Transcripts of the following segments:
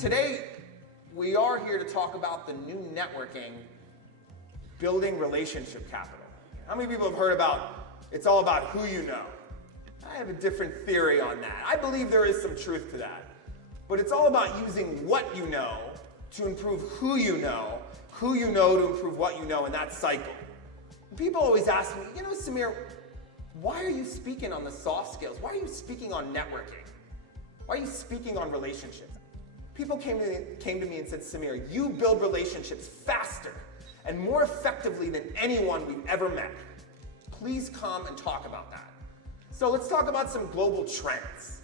Today, we are here to talk about the new networking, building relationship capital. How many people have heard about it's all about who you know? I have a different theory on that. I believe there is some truth to that. But it's all about using what you know to improve who you know to improve what you know in that cycle. People always ask me, you know, Sameer, why are you speaking on the soft skills? Why are you speaking on networking? Why are you speaking on relationships? People came to me and said, Sameer, you build relationships faster and more effectively than anyone we've ever met. Please come and talk about that. So let's talk about some global trends.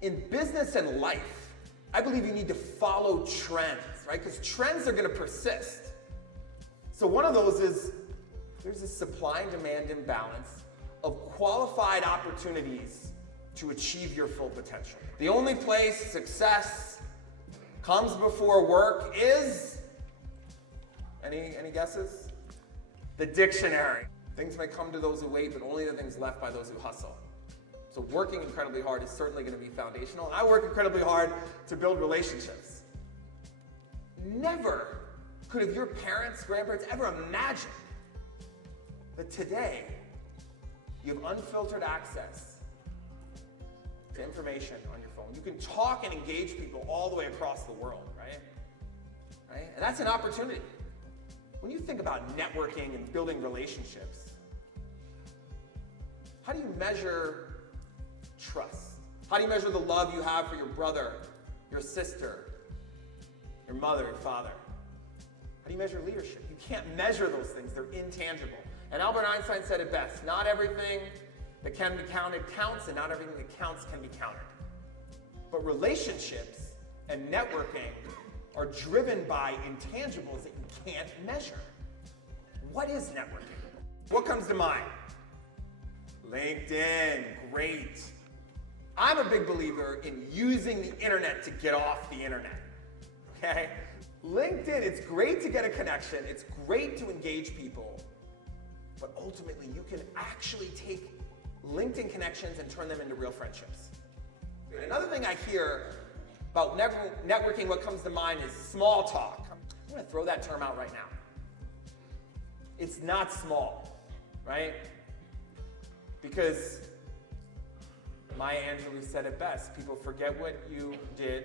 In business and life, I believe you need to follow trends, right? Because trends are going to persist. So one of those is there's a supply and demand imbalance of qualified opportunities to achieve your full potential. The only place success comes before work is, any guesses? The dictionary. Things may come to those who wait, but only the things left by those who hustle. So working incredibly hard is certainly going to be foundational. And I work incredibly hard to build relationships. Never could have your parents, grandparents ever imagined that today you have unfiltered access to information on your phone. You can talk and engage people all the way across the world, right? And that's an opportunity. When you think about networking and building relationships, how do you measure trust? How do you measure the love you have for your brother, your sister, your mother, your father? How do you measure leadership? You can't measure those things. They're intangible. And Albert Einstein said it best. Not everything that can be counted counts, and not everything that counts can be counted. But relationships and networking are driven by intangibles that you can't measure. What is networking? What comes to mind? LinkedIn, great. I'm a big believer in using the internet to get off the internet, okay? LinkedIn, it's great to get a connection, it's great to engage people, but ultimately you can actually take LinkedIn connections and turn them into real friendships. Another thing I hear about networking, what comes to mind is small talk. I'm going to throw that term out right now. It's not small, right? Because Maya Angelou said it best. People forget what you did,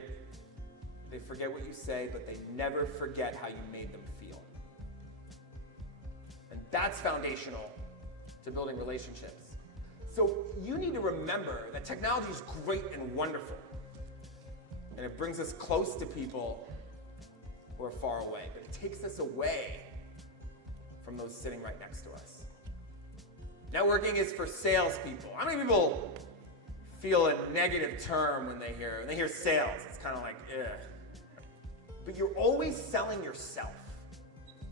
they forget what you say, but they never forget how you made them feel. And that's foundational to building relationships. So you need to remember that technology is great and wonderful. And it brings us close to people who are far away, but it takes us away from those sitting right next to us. Networking is for salespeople. How many people feel a negative term when they hear sales? It's kind of like, ugh. But you're always selling yourself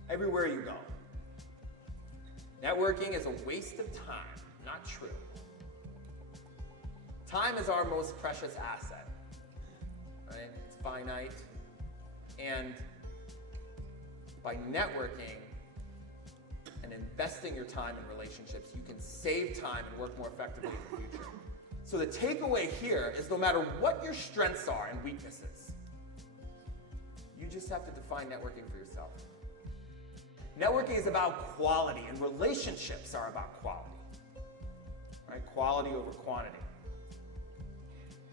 everywhere you go. Networking is a waste of time, not true. Time is our most precious asset, right? It's finite. And by networking and investing your time in relationships, you can save time and work more effectively in the future. So the takeaway here is no matter what your strengths are and weaknesses, you just have to define networking for yourself. Networking is about quality, and relationships are about quality, right? Quality over quantity.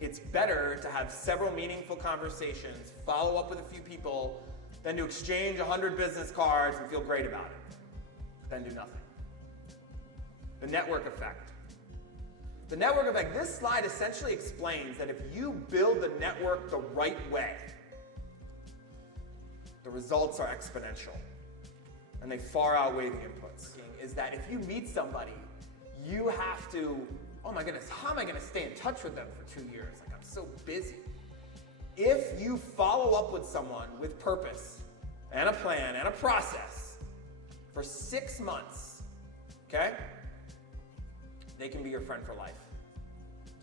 It's better to have several meaningful conversations, follow up with a few people, than to exchange 100 business cards and feel great about it, then do nothing. The network effect. The network effect, this slide essentially explains that if you build the network the right way, the results are exponential, and they far outweigh the inputs. Is that if you meet somebody, you have to, oh my goodness, how am I going to stay in touch with them for 2 years? Like, I'm so busy. If you follow up with someone with purpose and a plan and a process for 6 months, okay, they can be your friend for life,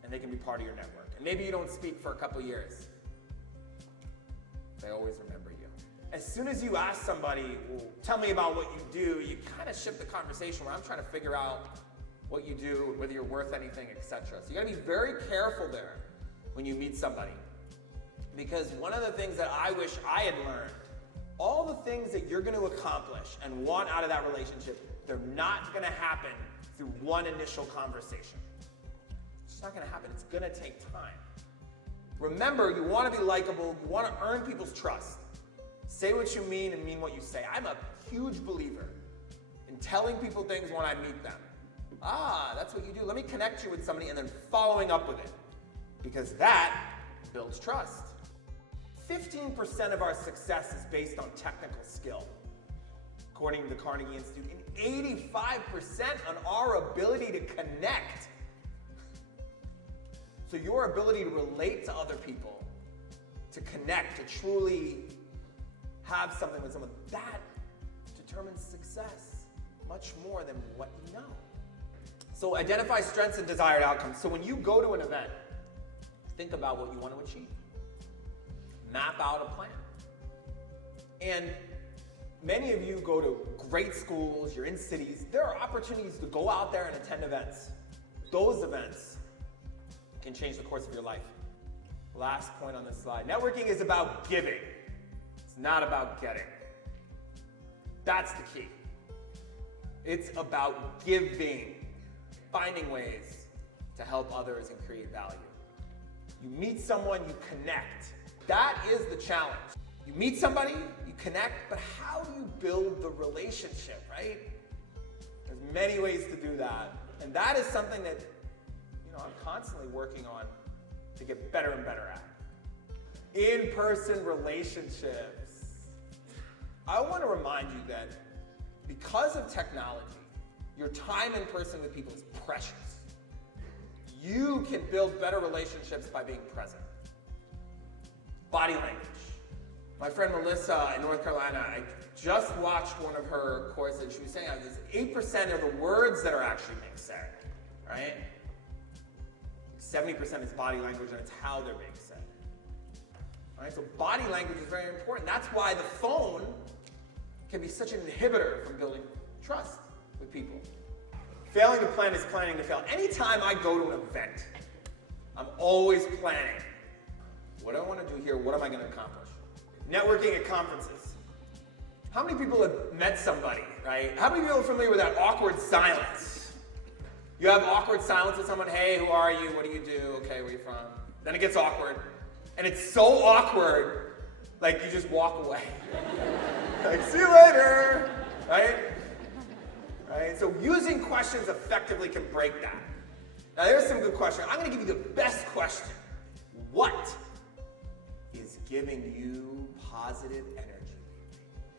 and they can be part of your network. And maybe you don't speak for a couple years. They always remember you. As soon as you ask somebody, well, tell me about what you do, you kind of shift the conversation where I'm trying to figure out what you do, whether you're worth anything, etc. So you got to be very careful there when you meet somebody. Because one of the things that I wish I had learned, all the things that you're going to accomplish and want out of that relationship, they're not going to happen through one initial conversation. It's just not going to happen. It's going to take time. Remember, you want to be likable. You want to earn people's trust. Say what you mean and mean what you say. I'm a huge believer in telling people things when I meet them. Ah, that's what you do. Let me connect you with somebody and then following up with it. Because that builds trust. 15% of our success is based on technical skill, according to the Carnegie Institute, and 85% on our ability to connect. So your ability to relate to other people, to connect, to truly have something with someone, that determines success much more than what you know. So identify strengths and desired outcomes. So when you go to an event, think about what you want to achieve. Map out a plan. And many of you go to great schools, you're in cities. There are opportunities to go out there and attend events. Those events can change the course of your life. Last point on this slide. Networking is about giving. It's not about getting. That's the key. It's about giving, finding ways to help others and create value. You meet someone, you connect. That is the challenge. You meet somebody, you connect, but how do you build the relationship, right? There's many ways to do that. And that is something that, I'm constantly working on to get better and better at. In-person relationships. I want to remind you that because of technology, your time in person with people is precious. You can build better relationships by being present. Body language. My friend Melissa in North Carolina, I just watched one of her courses. She was saying there's 8% of the words that are actually being said, right? 70% is body language, and it's how they're being said. All right, so body language is very important. That's why the phone can be such an inhibitor from building trust with people. Failing to plan is planning to fail. Anytime I go to an event, I'm always planning. What do I want to do here? What am I going to accomplish? Networking at conferences. How many people have met somebody, right? How many people are familiar with that awkward silence? You have awkward silence with someone. Hey, who are you? What do you do? Okay, where are you from? Then it gets awkward. And it's so awkward, like you just walk away. Like, see you later, right? Right? So using questions effectively can break that. Now there's some good questions. I'm going to give you the best question. What is giving you positive energy?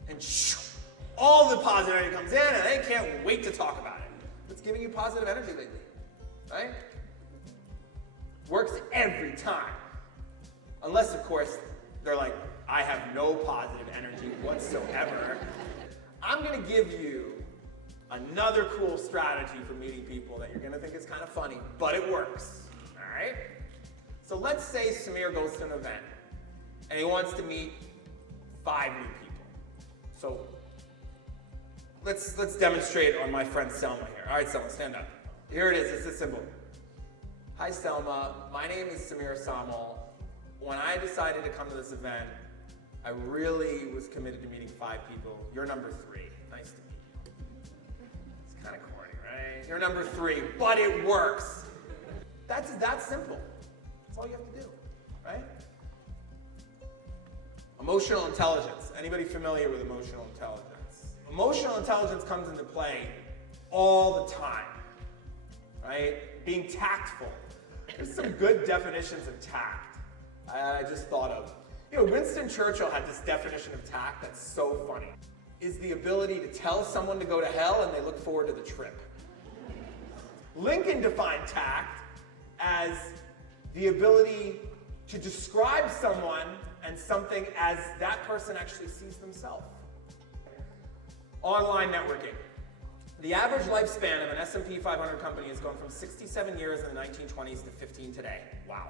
And all the positive energy comes in and they can't wait to talk about it. What's giving you positive energy lately? Right? Works every time. Unless, of course, they're like, I have no positive energy whatsoever. I'm going to give you another cool strategy for meeting people that you're going to think is kind of funny, but it works. All right? So let's say Sameer goes to an event and he wants to meet 5 new people. So let's demonstrate on my friend Selma here. All right, Selma, stand up. Here it is. It's this simple. Hi, Selma. My name is Sameer Somal. When I decided to come to this event, I really was committed to meeting 5 people. You're number 3. Nice to meet you. It's kind of corny, right? You're number 3, but it works. That's that simple. That's all you have to do, right? Emotional intelligence. Anybody familiar with emotional intelligence? Emotional intelligence comes into play all the time, right? Being tactful. There's some good definitions of tact I just thought of. Winston Churchill had this definition of tact that's so funny. Is the ability to tell someone to go to hell and they look forward to the trip. Lincoln defined tact as the ability to describe someone and something as that person actually sees themselves. Online networking. The average lifespan of an S&P 500 company has gone from 67 years in the 1920s to 15 today. Wow.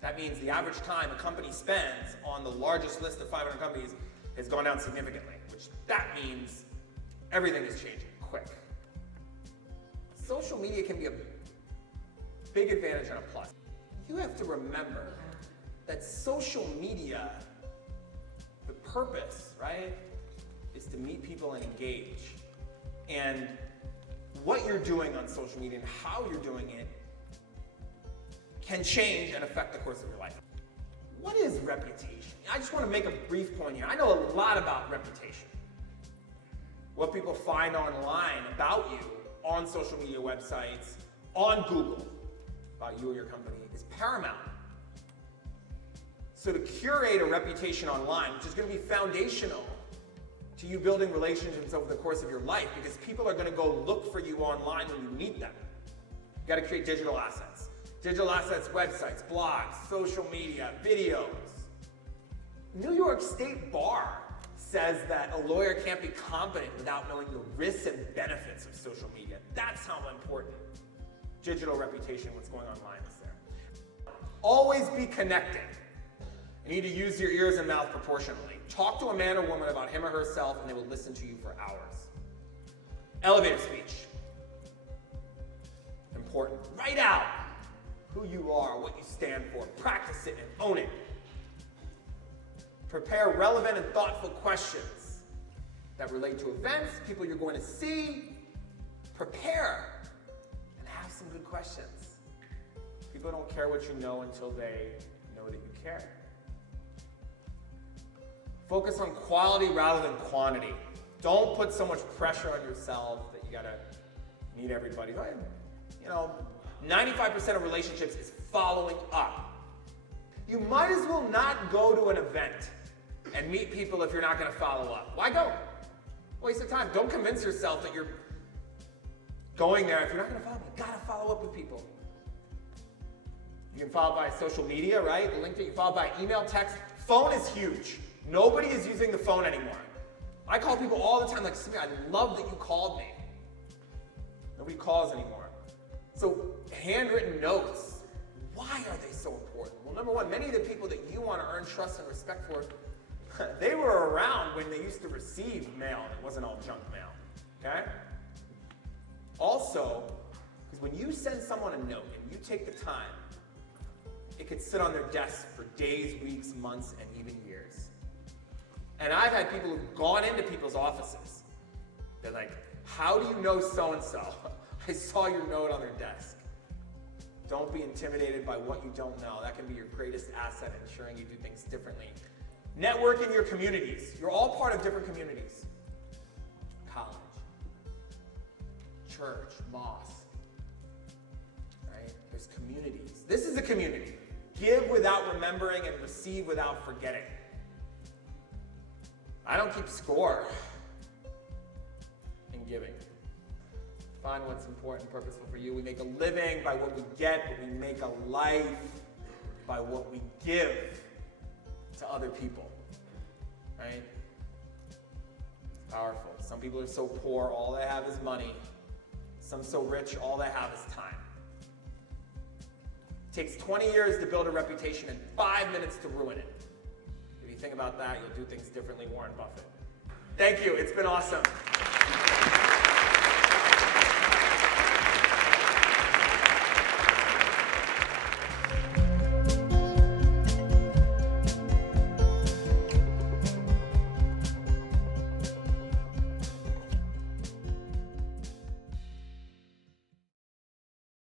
That means the average time a company spends on the largest list of 500 companies has gone down significantly, which that means everything is changing quick. Social media can be a big advantage and a plus. You have to remember that social media, the purpose, right, is to meet people and engage. And what you're doing on social media and how you're doing it can change and affect the course of your life. What is reputation? I just want to make a brief point here. I know a lot about reputation. What people find online about you on social media websites, on Google, about you or your company is paramount. So to curate a reputation online, which is going to be foundational to you building relationships over the course of your life, because people are going to go look for you online when you meet them. You've got to create digital assets. Digital assets, websites, blogs, social media, videos. New York State Bar says that a lawyer can't be competent without knowing the risks and benefits of social media. That's how important digital reputation, what's going online, is there. Always be connecting. You need to use your ears and mouth proportionally. Talk to a man or woman about him or herself, and they will listen to you for hours. Elevator speech. Important. Write out who you are, what you stand for. Practice it and own it. Prepare relevant and thoughtful questions that relate to events, people you're going to see. Prepare and have some good questions. People don't care what you know until they know that you care. Focus on quality rather than quantity. Don't put so much pressure on yourself that you gotta meet everybody. 95% of relationships is following up. You might as well not go to an event and meet people if you're not gonna follow up. Why go? Waste of time. Don't convince yourself that you're going there if you're not gonna follow up. You gotta follow up with people. You can follow by social media, right? LinkedIn, you follow by email, text. Phone is huge. Nobody is using the phone anymore. I call people all the time like, Sameer, I love that you called me. Nobody calls anymore. So handwritten notes, why are they so important? Well, number one, many of the people that you want to earn trust and respect for, they were around when they used to receive mail and it wasn't all junk mail, okay? Also, because when you send someone a note and you take the time, it could sit on their desk for days, weeks, months, and even years. And I've had people who've gone into people's offices. They're like, how do you know so-and-so? I saw your note on their desk. Don't be intimidated by what you don't know. That can be your greatest asset in ensuring you do things differently. Network in your communities. You're all part of different communities. College, church, mosque, right? There's communities. This is a community. Give without remembering and receive without forgetting. I don't keep score in giving. Find what's important and purposeful for you. We make a living by what we get, but we make a life by what we give to other people, right? It's powerful. Some people are so poor, all they have is money. Some so rich, all they have is time. It takes 20 years to build a reputation and 5 minutes to ruin it. If you think about that, you'll do things differently, Warren Buffett. Thank you. It's been awesome.